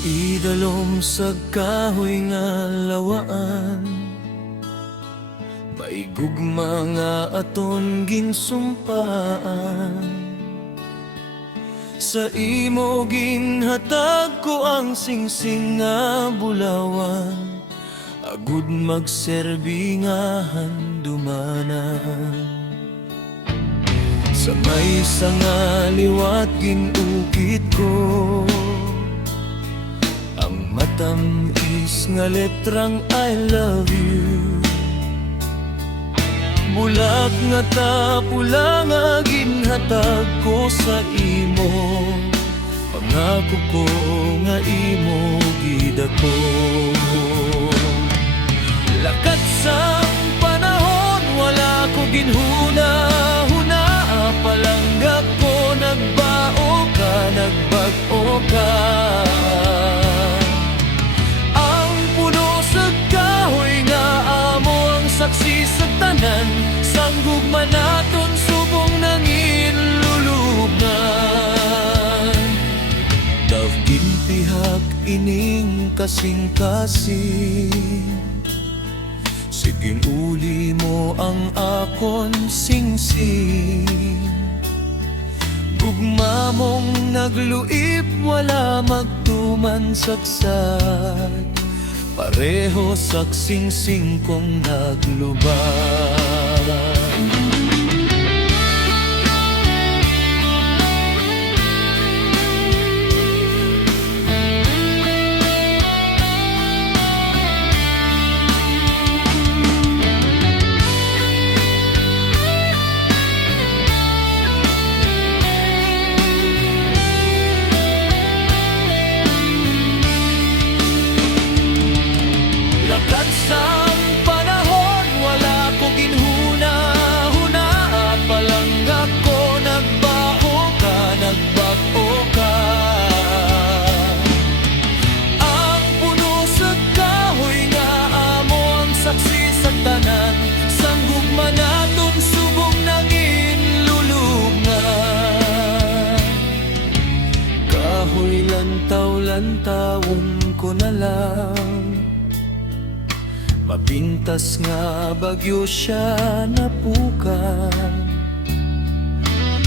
Idalom sa kahoy nga lawaan, maigugma nga aton ginsumpaan. Sa imo ginhatag ko ang singsing nga bulawan, agud magserbi nga handumanan. Sa may sanga liwat ginukit ko ang matamis nga letrang I love you. Bulag nga tapula nga ginhatag ko sa imo, pangako ko nga imo gidako. Lakat sang panahon wala ko ginhuna-huna, palangga ko nagbao ka, nagbag-o ka. Ang puno sa kahoy nga amo ang saksi sa tanan, sanggugma naton subong nangin lulubnan. Davgin pihak ining kasing-kasing, siging uli mo ang akon singsing. Gugma mong nagluip, wala magtuman saksad, pareho saksingsing kong naglubad. Sang panahon wala ko ginhuna-huna, palangga ko nagbao ka, nagbag-o ka. Ang puno sa kahoy nga amo ang saksi sa tanan, sanggugma naton subong nangin lulubngan. Kahoy lantaw-lantawon ko na lang, mapintas nga bagyo siya napukan.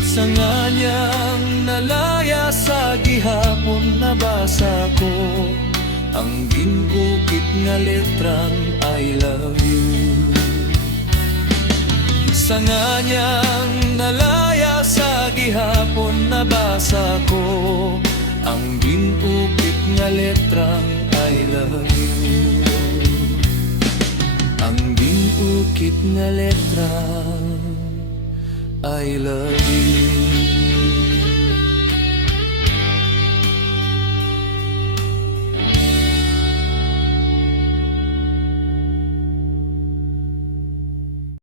Sa nganyang nalaya sa gihapon nabasa ko ang ginukit nga letrang I love you. Sa nganyang nalaya sa gihapon nabasa ko ang ginukit nga letrang I love you. Ang ginukit nga letra I love you.